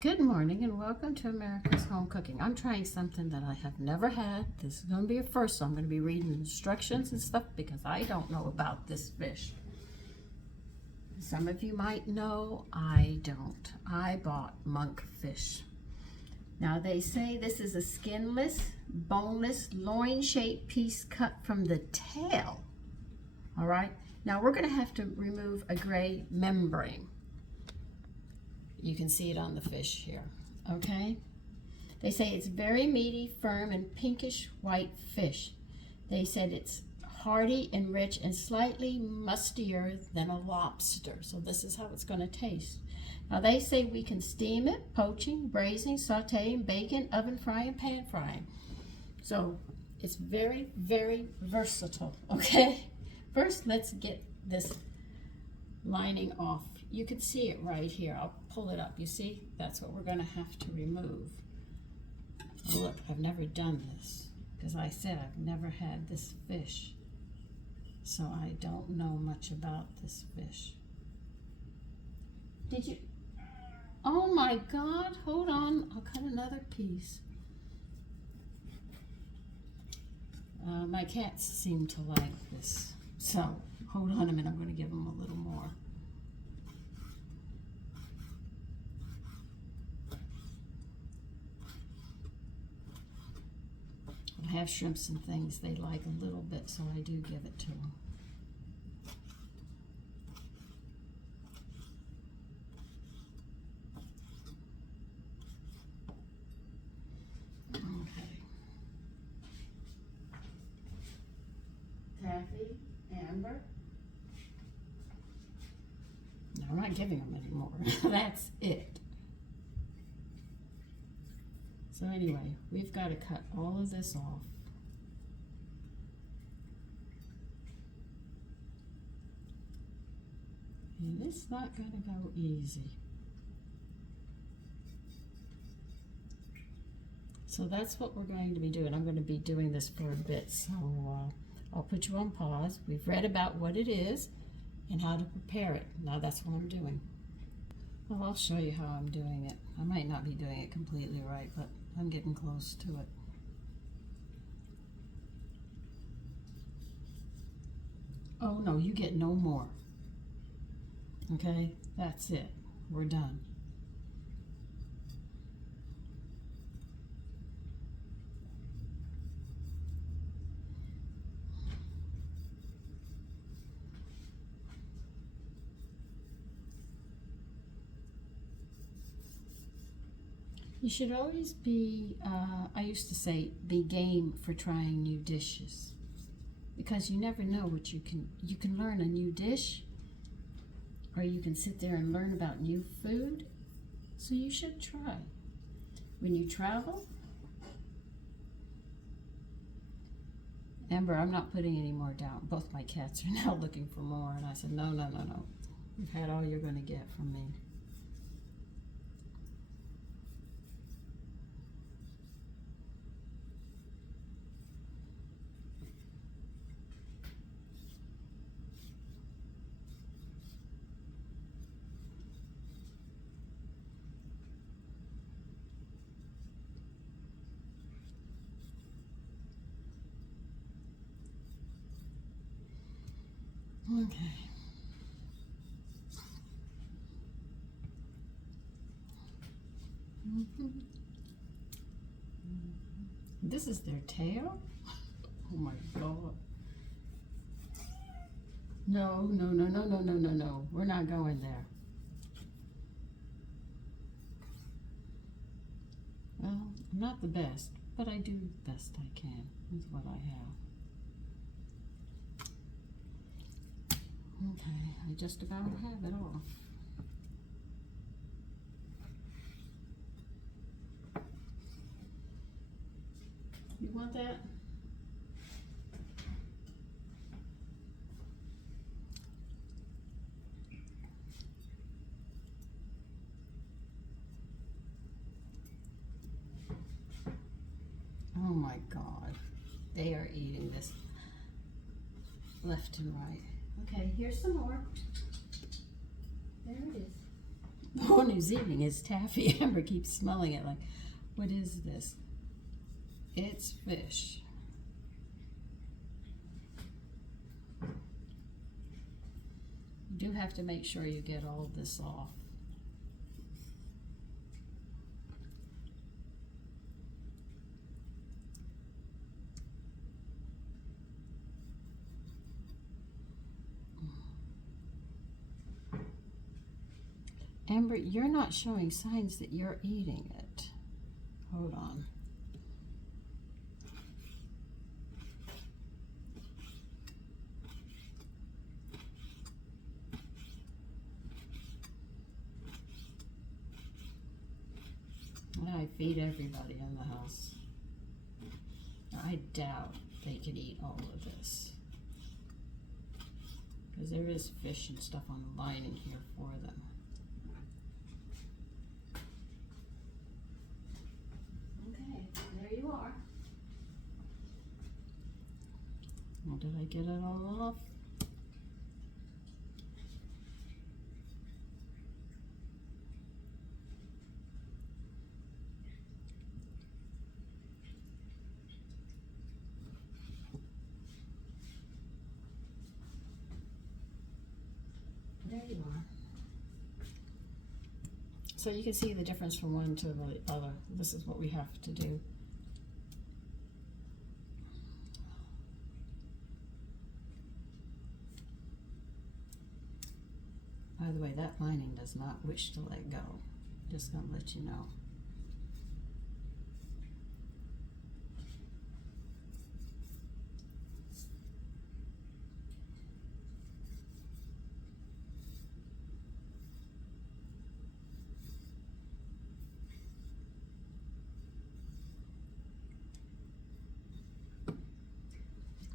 Good morning and welcome to America's Home Cooking. I'm trying something that I have never had. This is going to be a first, so I'm going to be reading instructions and stuff because I don't know about this fish. Some of you might know, I don't. I bought Monkfish. Now they say this is a skinless, boneless, loin-shaped piece cut from the tail. All right, now we're going to have to remove a gray membrane. You can see it on the fish here, okay? They say it's very meaty, firm, and pinkish white fish. They said it's hearty and rich and slightly mustier than a lobster. So this is how it's going to taste. Now they say we can steam it, poaching, braising, sauteing, baking, oven frying, pan frying. So it's very, very versatile, okay? First, let's get this lining off. You can see it right here. I'll pull it up. You see? That's what we're going to have to remove. Oh, look, I've never done this because I said I've never had this fish. So I don't know much about this fish. Did you? Oh my God. Hold on. I'll cut another piece. My cats seem to like this. So hold on a minute. I'm going to give them a little more. I have shrimps and things they like a little bit, so I do give it to them. Okay. Taffy, Amber. No, I'm not giving them any more. That's it. So anyway, we've got to cut all of this off. And it's not going to go easy. So that's what we're going to be doing. I'm going to be doing this for a bit, so I'll put you on pause. We've read about what it is and how to prepare it. Now that's what I'm doing. Well, I'll show you how I'm doing it. I might not be doing it completely right, but I'm getting close to it. Oh no, you get no more. Okay, that's it. We're done. You should always be, I used to say, be game for trying new dishes. Because you never know what you can learn a new dish, or you can sit there and learn about new food. So you should try. When you travel, Amber, I'm not putting any more down. Both my cats are now looking for more, and I said, no, no, no, no. You've had all you're going to get from me. Okay. This is their tail? Oh my God. No, no, no, no, no, no, no, no. We're not going there. Well, I'm not the best, but I do the best I can with what I have. Okay, I just about have it off. You want that? Oh my God, they are eating this left and right. Okay, here's some more. There it is. The one who's eating is taffy. Amber keeps smelling it like, what is this? It's fish. You do have to make sure you get all of this off. Amber, you're not showing signs that you're eating it. Hold on. I feed everybody in the house. I doubt they could eat all of this, because there is fish and stuff on the line in here for them. Okay, there you are. Well, did I get it all off? There you are. So you can see the difference from one to the other. This is what we have to do. By the way, that lining does not wish to let go. Just gonna let you know.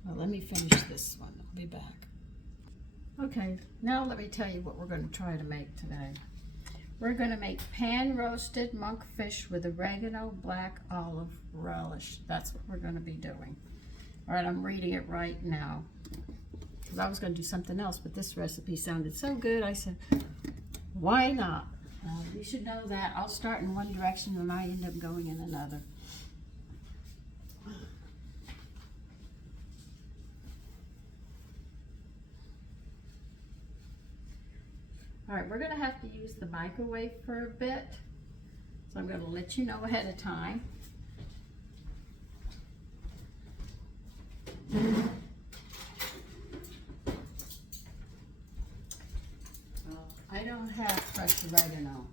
Well, let me finish this one. I'll be back. Okay, now let me tell you what we're going to try to make today. We're going to make pan-roasted monkfish with oregano, black olive, relish. That's what we're going to be doing. All right, I'm reading it right now, because I was going to do something else, but this recipe sounded so good, I said, why not? You should know that I'll start in one direction and I end up going in another. All right, we're going to have to use the microwave for a bit, so I'm going to let you know ahead of time. Well, I don't have fresh oregano,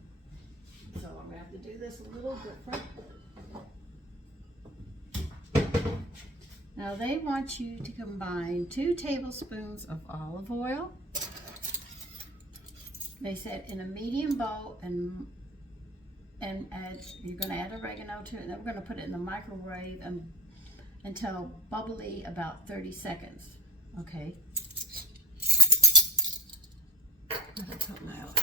so I'm going to have to do this a little different. Now they want you to combine 2 tablespoons of olive oil. They said in a medium bowl, and you're going to add oregano to it, and then we're going to put it in the microwave until bubbly, about 30 seconds. Okay. I'm going to put my oil.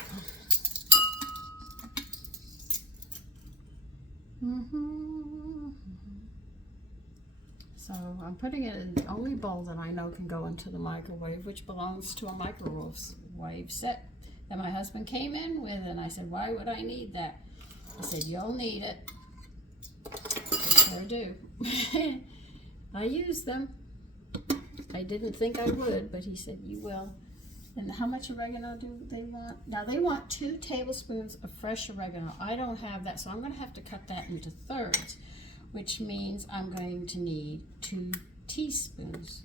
So I'm putting it in the only bowl that I know can go into the microwave, which belongs to a microwave set that my husband came in with, and I said, why would I need that? He said, you'll need it. I sure do. I use them. I didn't think I would, but he said, you will. And how much oregano do they want? Now they want 2 tablespoons of fresh oregano. I don't have that, so I'm going to have to cut that into thirds, which means I'm going to need 2 teaspoons.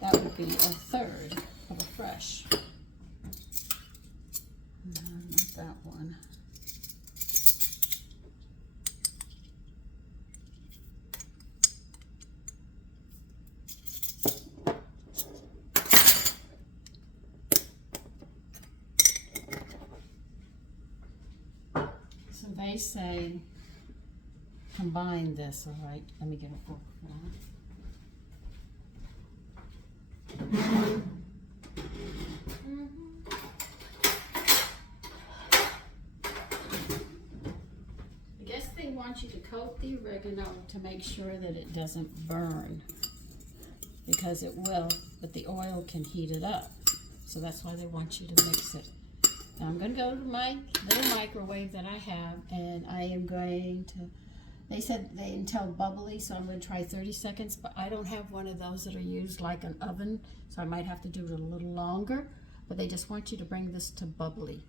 That would be a third of a fresh. No, not that one. So they say combine this, all right? Let me get a fork for that. I want you to coat the oregano to make sure that it doesn't burn, because it will, but the oil can heat it up. So that's why they want you to mix it I'm going to go to my little microwave that I have, and I am going to, they said they until bubbly, so I'm going to try 30 seconds, but I don't have one of those that are used like an oven, so I might have to do it a little longer, but they just want you to bring this to bubbly.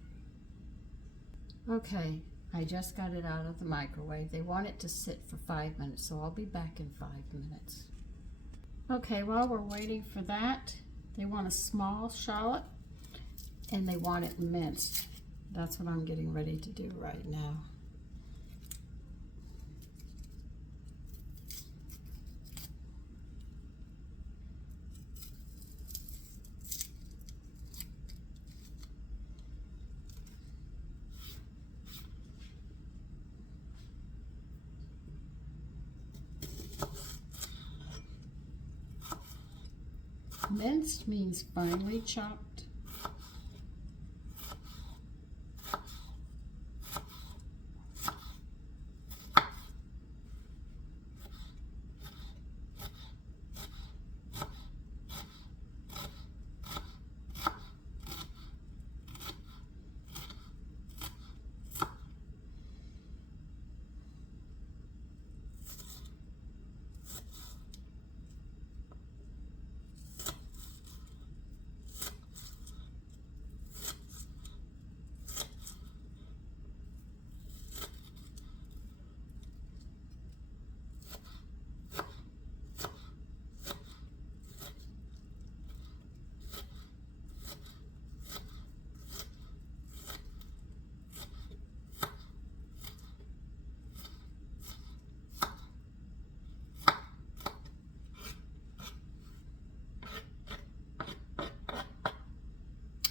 Okay, I just got it out of the microwave. They want it to sit for 5 minutes, so I'll be back in 5 minutes. Okay, while we're waiting for that, they want a small shallot, and they want it minced. That's what I'm getting ready to do right now. Minced means finely chopped.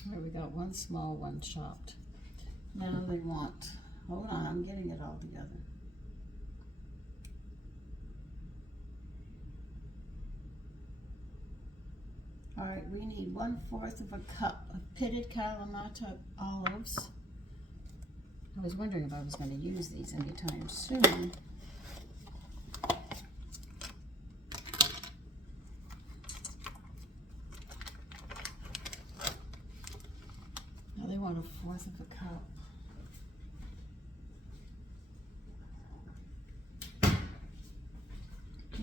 There we got one small one chopped. Now they want, hold on, I'm getting it all together. All right, we need 1/4 of a cup of pitted Kalamata olives. I was wondering if I was going to use these anytime soon. Now they want 1/4 of a cup.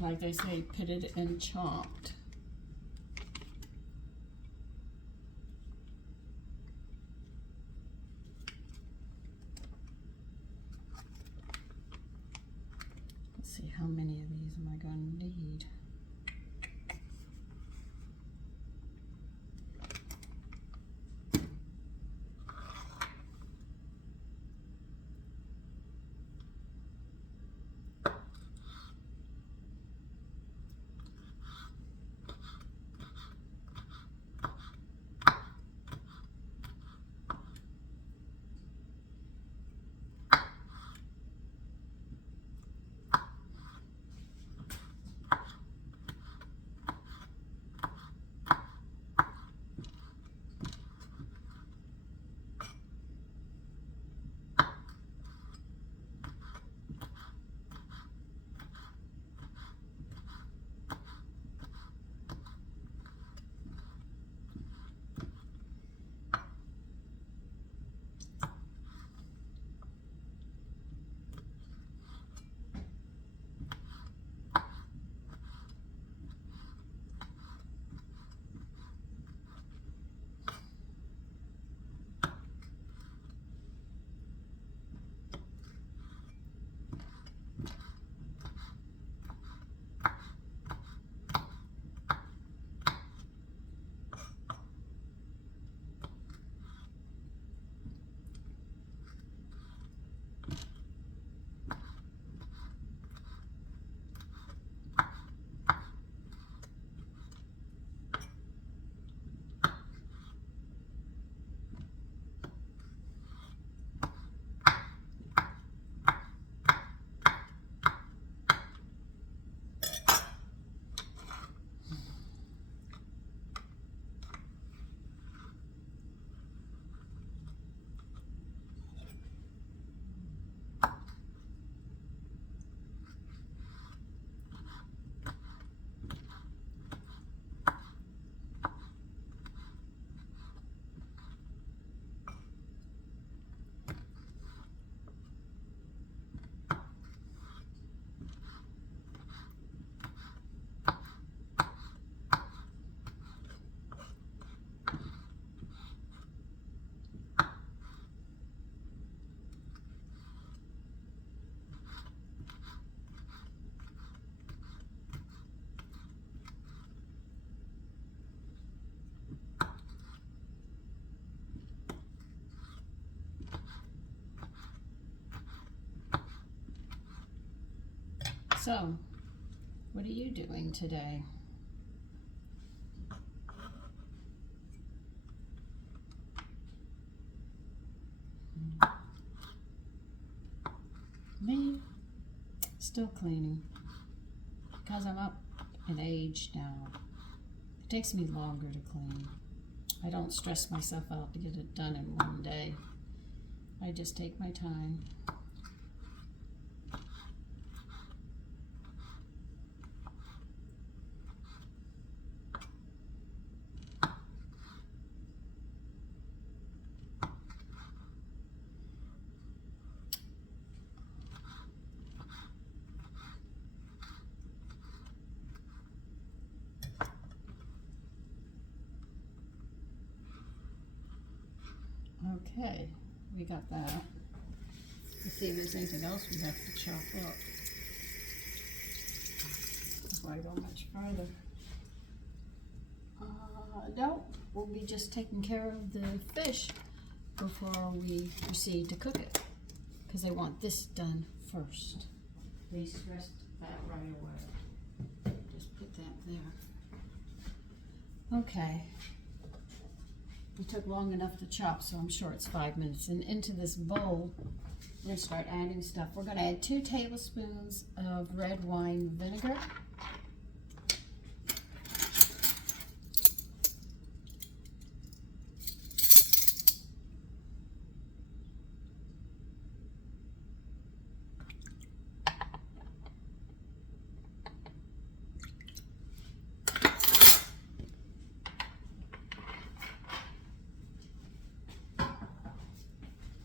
Like they say, pitted and chopped. Let's see, how many of these am I going to need? So, what are you doing today? Me, still cleaning, because I'm up in age now. It takes me longer to clean. I don't stress myself out to get it done in one day. I just take my time. Okay, we got that. Let's see if there's anything else we have to chop up before I go much farther. No, we'll be just taking care of the fish before we proceed to cook it, because I want this done first. Please rest that right away. Just put that there. Okay. It took long enough to chop, so I'm sure it's 5 minutes. And into this bowl, we're going to start adding stuff. We're going to add 2 tablespoons of red wine vinegar.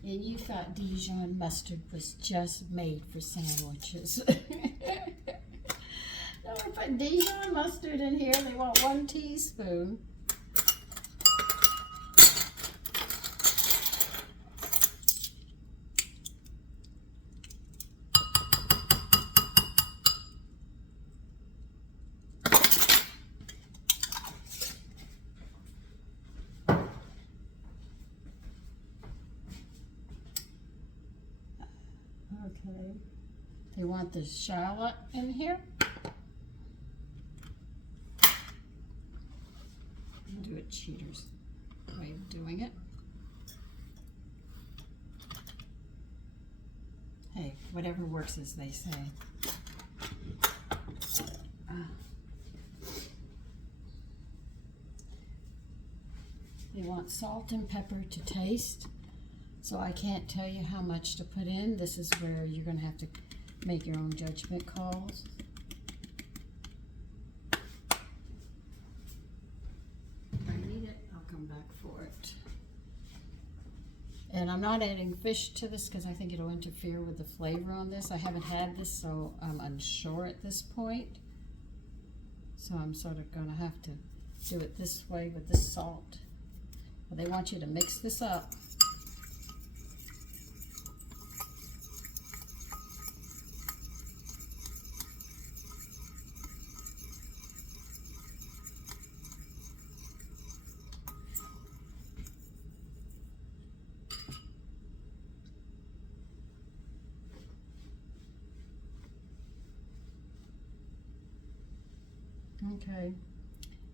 And you thought Dijon mustard was just made for sandwiches. No, we put Dijon mustard in here. They want 1 teaspoon. Okay, they want the shallot in here. I'll do it cheater's way of doing it. Hey, whatever works, as they say. They want salt and pepper to taste. So I can't tell you how much to put in. This is where you're going to have to make your own judgment calls. If I need it, I'll come back for it. And I'm not adding fish to this because I think it'll interfere with the flavor on this. I haven't had this, so I'm unsure at this point. So I'm sort of going to have to do it this way with the salt. But they want you to mix this up. Okay,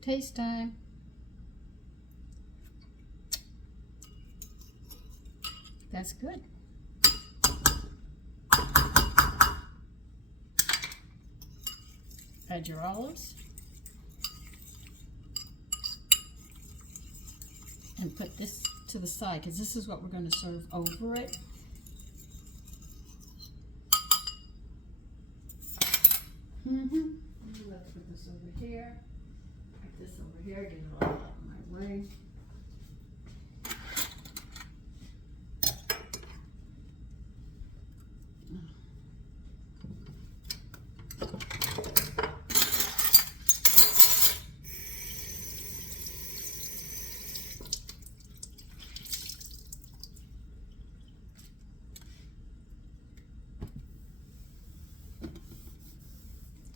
taste time. That's good. Add your olives. And put this to the side, because this is what we're going to serve over it. Let's put this over here. Put this over here, get it all out of my way.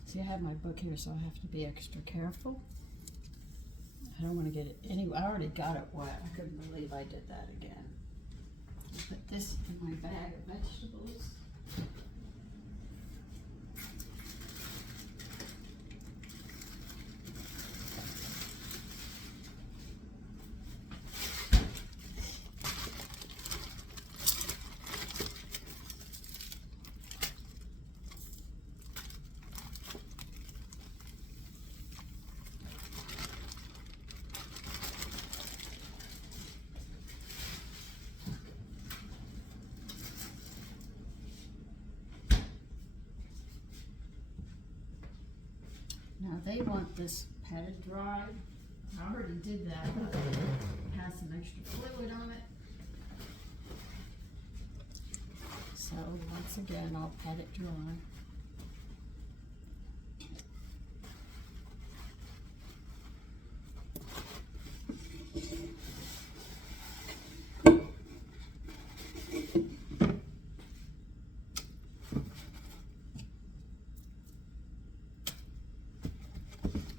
See, I have my book here, so I have to be extra careful. I don't want to get it anyway. I already got it wet. I couldn't believe I did that again. I'll put this in my bag of vegetables. Now they want this patted dry. I already did that, but it has some extra fluid on it. So once again, I'll pat it dry.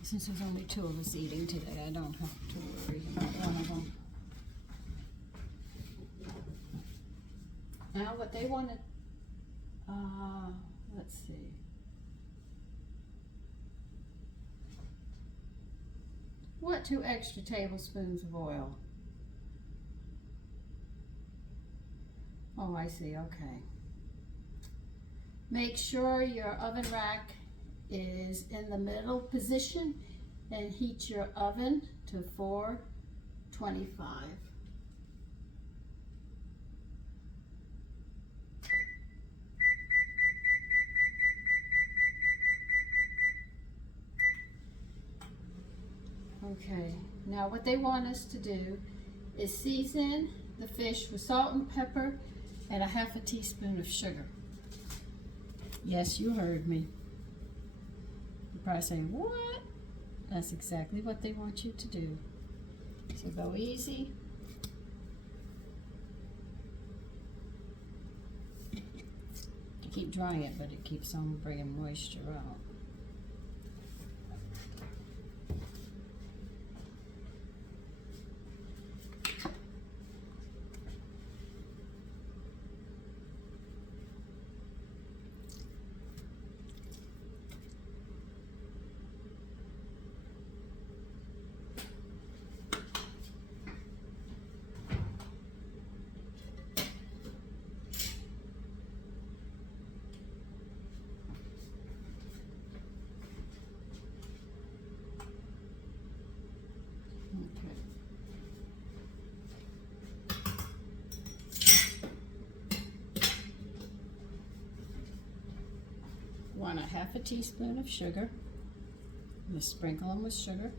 Since there's only 2 of us eating today, I don't have to worry about one of them. Now what they wanted, let's see. What, 2 extra tablespoons of oil? Oh, I see, okay. Make sure your oven rack is in the middle position and heat your oven to 425. Okay, now what they want us to do is season the fish with salt and pepper and a half a teaspoon of sugar. Yes, you heard me. You're probably saying, what? That's exactly what they want you to do. So go easy. You keep drying it, but it keeps on bringing moisture out. Want a half a teaspoon of sugar. I'm going to sprinkle them with sugar.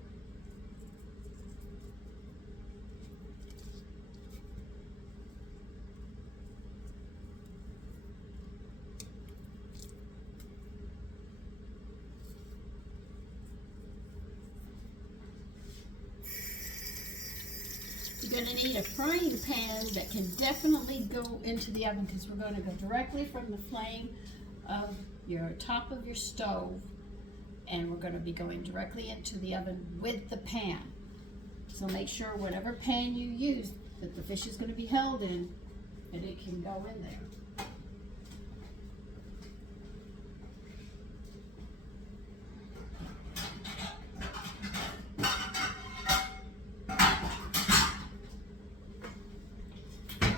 You're going to need a frying pan that can definitely go into the oven because we're going to go directly from the flame of your top of your stove, and we're going to be going directly into the oven with the pan. So make sure whatever pan you use that the fish is going to be held in, that it can go in there.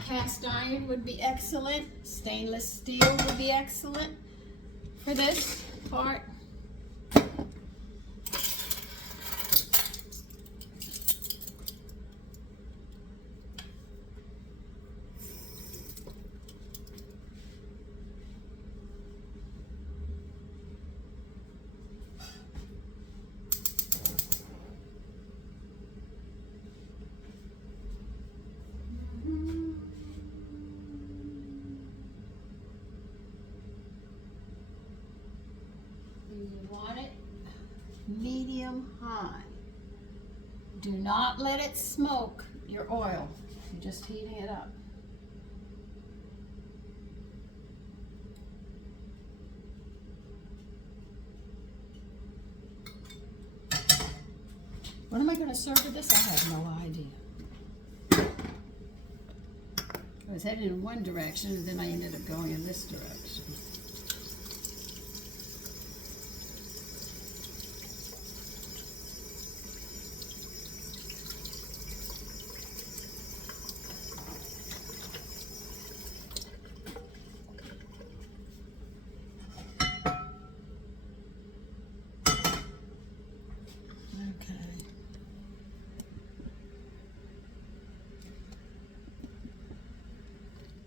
Cast iron would be excellent. Stainless steel would be excellent for this part. You want it medium high. Do not let it smoke your oil. You're just heating it up. What am I going to serve with this? I have no idea. I was headed in one direction and then I ended up going in this direction.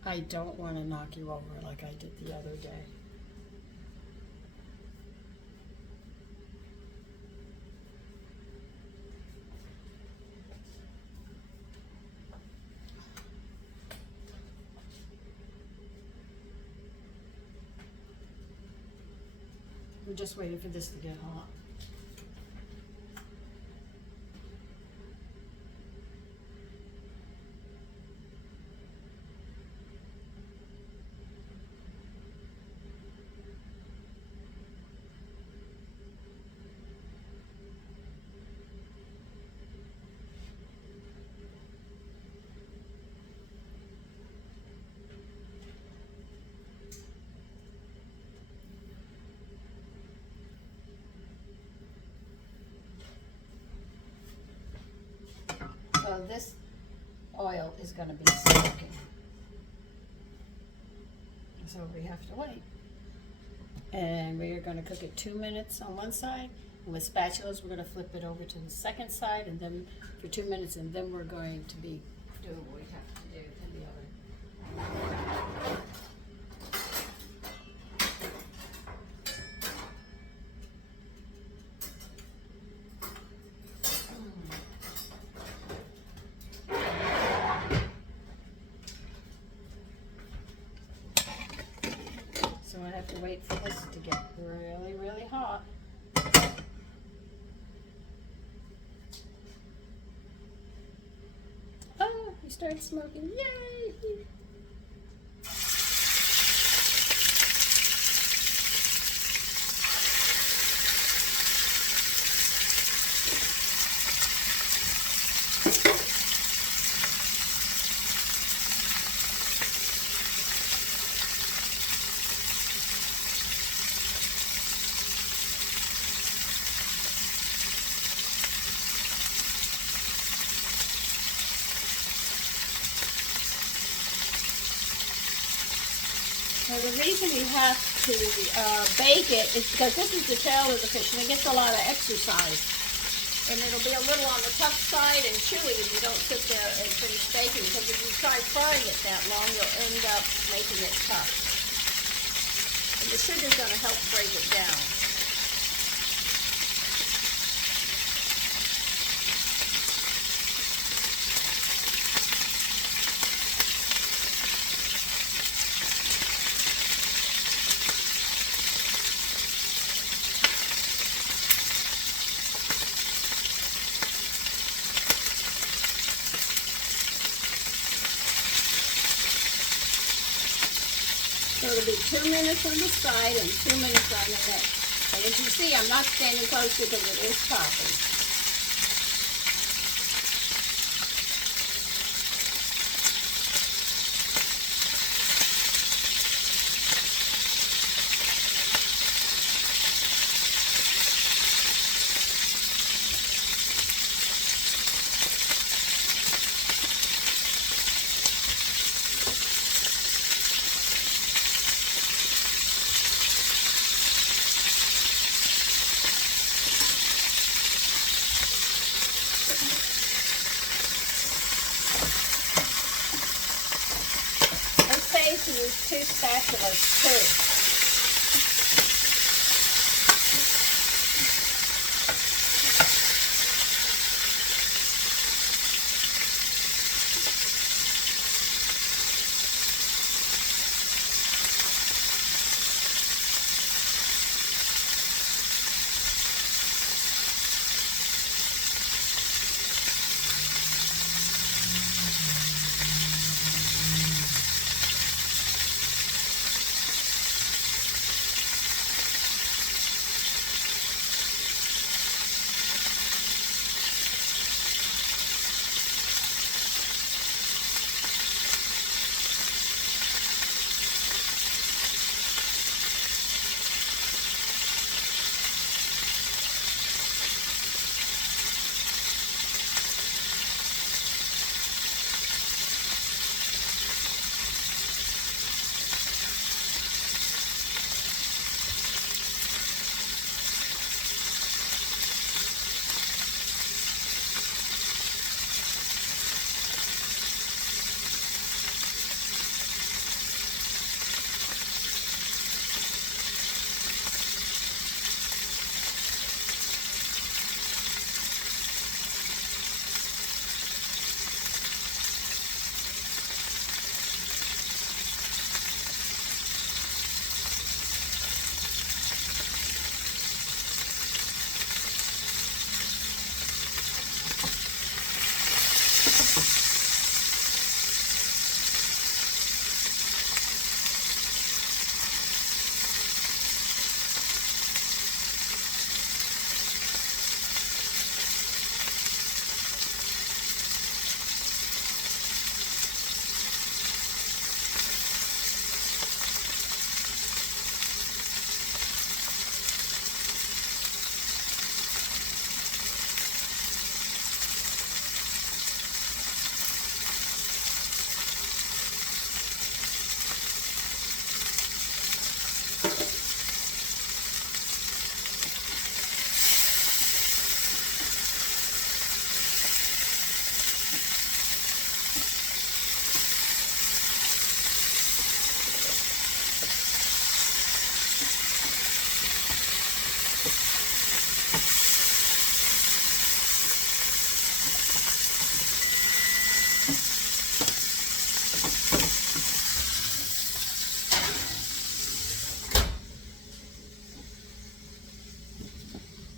I don't want to knock you over like I did the other day. We're just waiting for this to get hot. So this oil is going to be soaking. So we have to wait. And we are going to cook it 2 minutes on one side. And with spatulas, we're going to flip it over to the second side, and then for 2 minutes, and then we're going to be doing what we have to do in the oven. So I have to wait for this to get really, really hot. Oh, we started smoking. Yay! Now the reason you have to bake it is because this is the tail of the fish and it gets a lot of exercise. And it'll be a little on the tough side and chewy if you don't sit there and finish baking, because if you try frying it that long, you'll end up making it tough. And the sugar's going to help break it down. So it'll be 2 minutes on the side and 2 minutes on the neck. And as you see, I'm not standing close because it is popping. To use 2 spatulas too.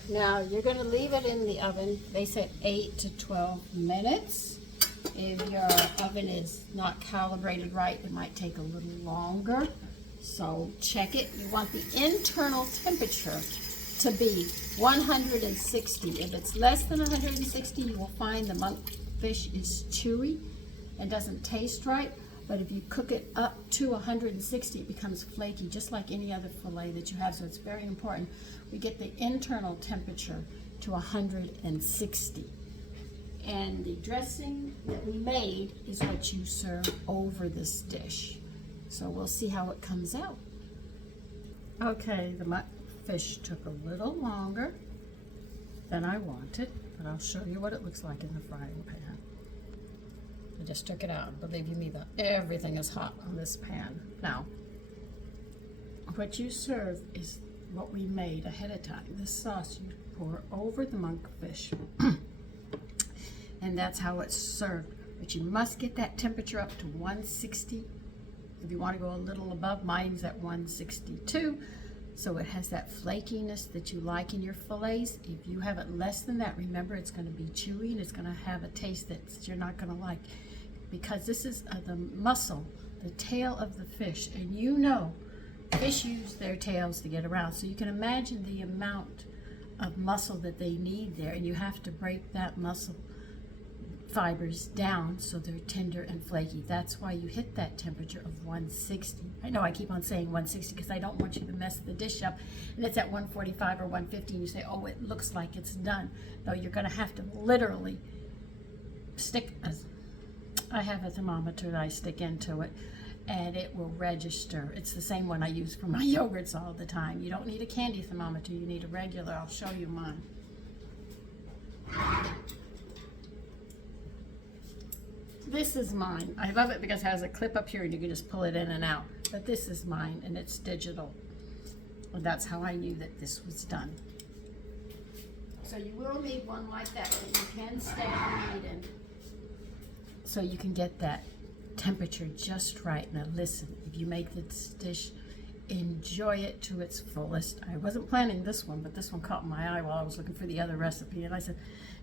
Now you're going to leave it in the oven. They said 8 to 12 minutes. If your oven is not calibrated right, it might take a little longer. So check it. You want the internal temperature to be 160. If it's less than 160, you will find the monkfish is chewy and doesn't taste right. But if you cook it up to 160, it becomes flaky, just like any other fillet that you have. So it's very important we get the internal temperature to 160. And the dressing that we made is what you serve over this dish. So we'll see how it comes out. Okay, the monkfish took a little longer than I wanted, but I'll show you what it looks like in the frying pan. I just took it out. Believe you me, everything is hot on this pan. Now, what you serve is what we made ahead of time. This sauce you pour over the monkfish. And that's how it's served. But you must get that temperature up to 160. If you want to go a little above, mine's at 162. So it has that flakiness that you like in your fillets. If you have it less than that, remember it's going to be chewy and it's going to have a taste that you're not going to like. Because this is the muscle, the tail of the fish. And you know, fish use their tails to get around. So you can imagine the amount of muscle that they need there. And you have to break that muscle fibers down so they're tender and flaky. That's why you hit that temperature of 160. I know I keep on saying 160 because I don't want you to mess the dish up and it's at 145 or 150 and you say, oh, it looks like it's done. No, you're going to have to literally stick, I have a thermometer that I stick into it and it will register. It's the same one I use for my yogurts all the time. You don't need a candy thermometer, you need a regular. I'll show you mine. This is mine. I love it because it has a clip up here and you can just pull it in and out. But this is mine and it's digital. And that's how I knew that this was done. So you will need one like that, but you can stay on eating. So you can get that temperature just right. Now listen, if you make this dish, enjoy it to its fullest. I wasn't planning this one, but this one caught my eye while I was looking for the other recipe. And I said,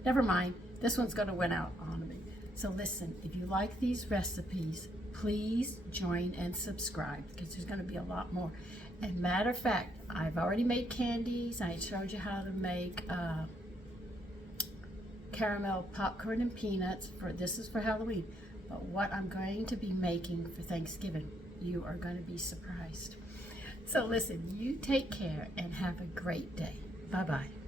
never mind, this one's gonna win out on me. So listen, if you like these recipes, please join and subscribe because there's going to be a lot more. And matter of fact, I've already made candies. I showed you how to make caramel popcorn and peanuts. This is for Halloween. But what I'm going to be making for Thanksgiving, you are going to be surprised. So listen, you take care and have a great day. Bye-bye.